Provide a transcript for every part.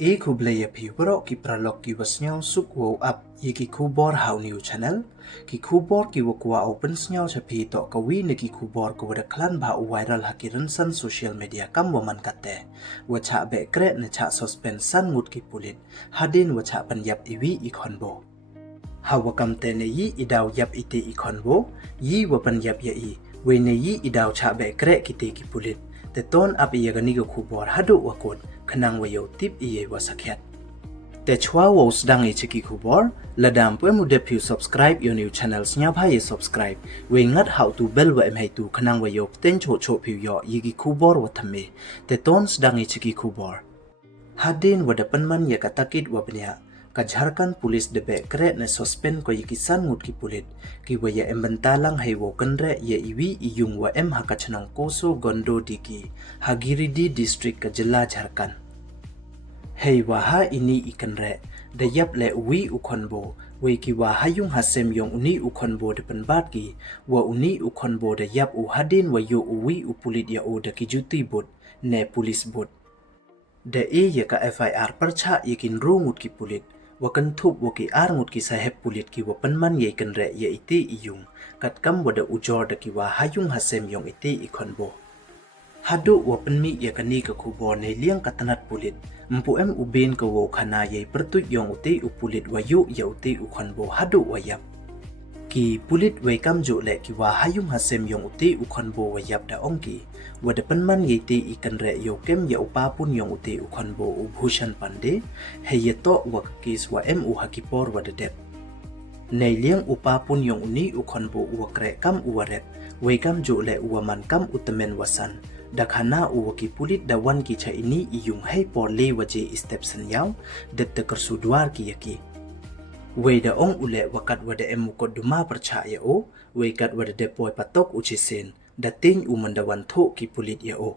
Aku belajar piwaro ki pralog ki wasnyao suk wo up ye ki kubor how new channel ki kubor ki wakwa open snyao chapi to kawi ne ki kubor ko wada klan ba viral hakiran san social media kam waman kate wacha be kre ne cha suspense san ngut ki pulit hadin wacha pan yap iwi ikhonbo hawa kam te ne yi idaw yap ite ikhonbo yi wapan yap ya i we ne yi idaw cha be kre ki te ki pulit te ton ap iya gani ko kubor hadu wakot kanang wayo tip iye wasakhet te chwa wo sdang e chiki kubor ladam pwe mu de subscribe your new channels nya bha ye subscribe we ngat how to bell wa em hai tu kanang wayo ten cho cho phu yo yigi kubor wa thame te ton sdang e chiki kubor hadin wa dapan man ye katakit wa bnya ka Jharkhand police de be kre ne suspend ko yiki san ngut ki pulit ki wa ya embentalang hai wo kanre ye iwi iyung wa em hakachnang koso gondo diki hagiridi district ka jilla Jharkhand hei wa ha ini ikanre da yap le wi ukhonbo we ki wa hayung hasem yong uni ukhonbo de panbat ki wa uni ukhonbo de yap u hadin wa yo uwi upulit ya o da ki juti bot ne police bot da e ye ka FIR parcha yakin ro ngut ki pulit wakan thup waki ar ngut ki saheb pulit ki wapan man ye kan re ye ite iyung kat kam wada ujor da ki wa hayung hasem yong ite ikhonbo hadu wapan mi ye kani ka khubor ne liang katanat pulit mpu em ubin ka wo khana ye pertut yong ute upulit wa yu ye ute ukhonbo hadu wayap ki pulit we kam jo le ki wa hayung hasem yong ute ukhonbo wayap da ongki wada panman ye te ikan re yo kem ya upa pun yong ute ukhonbo ubhushan pande he ye to wak kis wa em u hakipor wada dep nei liang upa pun yong uni ukhonbo uwakre kam uwarep we kam jo le uwaman kam utamen wasan dakhana uwaki pulit da wan ki cha ini iyung hai por le waje step san yaw det te kersudwar ki yaki we da ong ule wakat wada em ko duma percaya o we kat wada depoy patok uchisen da ting umandawan tho ki pulit ya o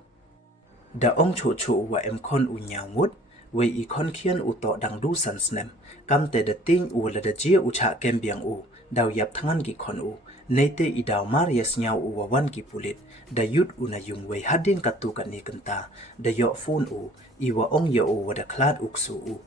da ong cho cho wa em khon u nyangut we I khon khian u to dang du san snem kam te da ting u la da jia u cha kem biang u daw yap thangan ki khon u neite I daw mar yes nyau u wa wan ki pulit da yut u na yung we hadin katu kan ni kanta da yo phone u I wa ong ya o wa da klat uksu u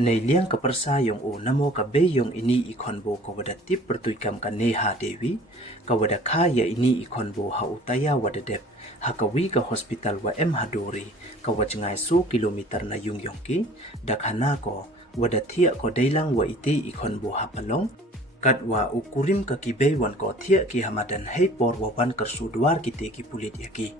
nei liang ka persa yong o namo ka be yong ini ikhonbo ko wada tip pertuikam ka neha dewi ka wada kha ya ini ikhonbo ha utaya wada dep ha ka wi ka hospital wa em hadori ka wachngai so kilometer na yung yong ki dakhana ko wada thia ko deilang wa ite ikhonbo ha palong kat wa ukurim ka ki be wan ko thia ki hamadan hei por wa wan karsu dwar ki te ki pulit yaki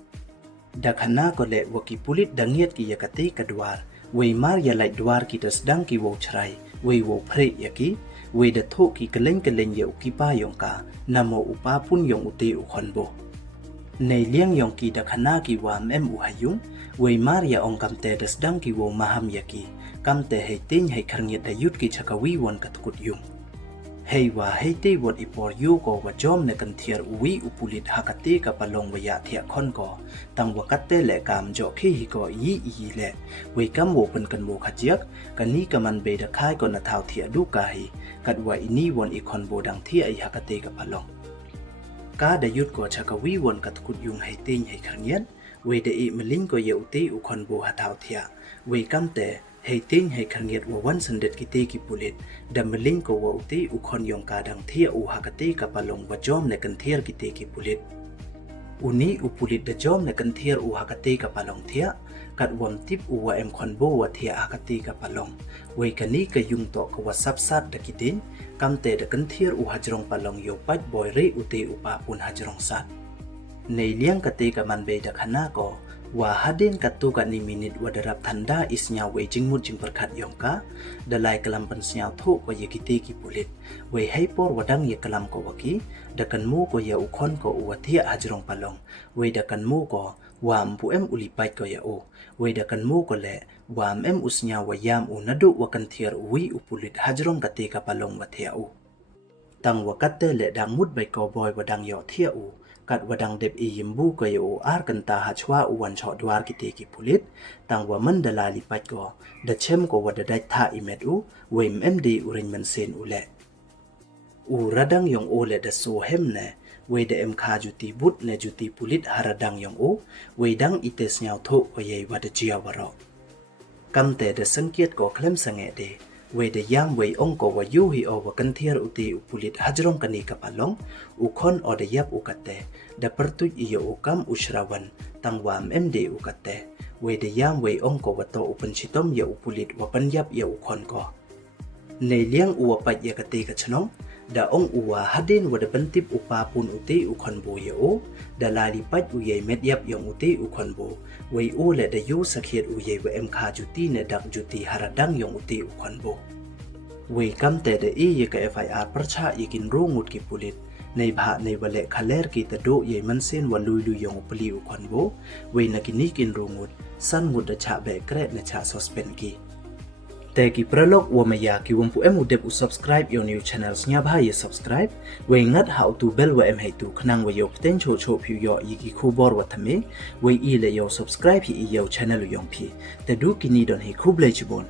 dakhana ko le wa ki pulit dangiat ki yakate ka dwar we mar ya lai dwar ki das dang ki wo chrai we wo phre yaki we da tho ki keleng ye ukipa yong ka namo upa pun yong ute ukhonbo nei liang yong ki da khana ki wa mem u hayung we mar ya ong kam te das dang ki wo maham yaki kam te he tin he kharngi da yut ki chakawi won ka tkut yung hei wa hei te won ipor yu ko wa jom ne kan thiar uwi upulit hakate ka palong wa ya thia khon ko tang wa katte le kam jo khe hi ko yi le we kam wo pen kan mo khajiak kani kaman be da khai ko na thau thia du ka hi kat wa ini won ikhon bo dang thia I hakate ka palong ka da yut ko chakawi won ka tkut yung hei tin hei kharngiat we de I meling ko ye uti ukhon bo ha thau thia we kam te hei ting hei khangiat wa wan sandet ki te ki pulit da meling ko wa uti ukhon yong ka dang thia u hakate ka palong wa jom ne kan thiar ki te ki pulit uni upulit da jom ne kan thiar u hakate ka palong thia kat wam tip u wa em khon bo wa thia hakate ka palong we kani ka yung to ko wa sapsat da ki tin kam te da kan thiar u hajrong palong yo pat boy re uti upa pun hajrong sat nei liang ka te ka man be da khana ko wa hadin katu ka ni minit wa darap thanda isnya we jingmut jing perkhat yongka dalai kalam pensnya tho ko ye kite ki pulit we haipor wadang ye kalam ko waki dakan mu ko ya ukhon ko uwathia hajrong palong we dakan mu ko wam pu em ulipai ko ya o we dakan mu ko le wam em usnya wa yam u nadu wa kan thiar wi upulit hajrong kate ka palong wa thia u tang wa katte le dang mut bai ko boy wadang yo thia u kat wadang dep I yimbu ko yo ar kanta ha chwa uwan chho dwar ki te ki pulit tang wa mandala li pat ko da chem ko wada dai tha imet u wem md urin man sen ule u radang yong ole da so hem ne we da em kha juti but ne juti pulit haradang yong u we dang ites nyau tho ko ye wada jia waro กำแต่เดสังเกตก็เคลมสังเกตเดเวเดยามเวองก็ว่ายูฮีอวกันเทียร์อุติอุปุลิตฮัจรงกันนีกับปะลงอุคอนอเดยับอุกัตเตเดปรตุยโยอุกัมอุชราวันตังวามเดอุกัตเตเวเดยามเวองก็ว่าโตอุปันชิตอมยาอุปุลิตว่าปัญยับยาอุคอนก็ในเลี้ยงอัวปัจยกติกชนองดาองอัวฮัดดินวดบันติบอุปาปุนอุติอุคอนโบเยโอดาลาลิปัจอุเยเม็ดยับยองอุติอุคอนโบเวอูและดายูสักเขียดอุเยวเอ็มคาจุติเนดักจุติฮาราดังยองอุติอุคอนโบเวกัมแต่เดอียกเอฟไออาร์ประชายิกินรูงุดกิปุลิตในบาในวเลคาเลร์กิตโดเยมันเซนวันลุยลุยองอุปลิอุคอนโบเวนักินิกินรูงุดสันงุดดชะเบเกรเนชะซอสเปนกีแต่กิประลอกวมายากิวมปุเอมูเดบอุ subscribe ยอนิว channels เนียบให้ subscribe เวงัดหาตูเบลวเอ็มให้ตูขนังวยกเต้นโชโชผิวยอยิกิคูบอร์วัฒเมเวอีเลยอ subscribe ฮีอียอ channel ยองพีแต่ดูกินีดอนให้คูเบลจิบอน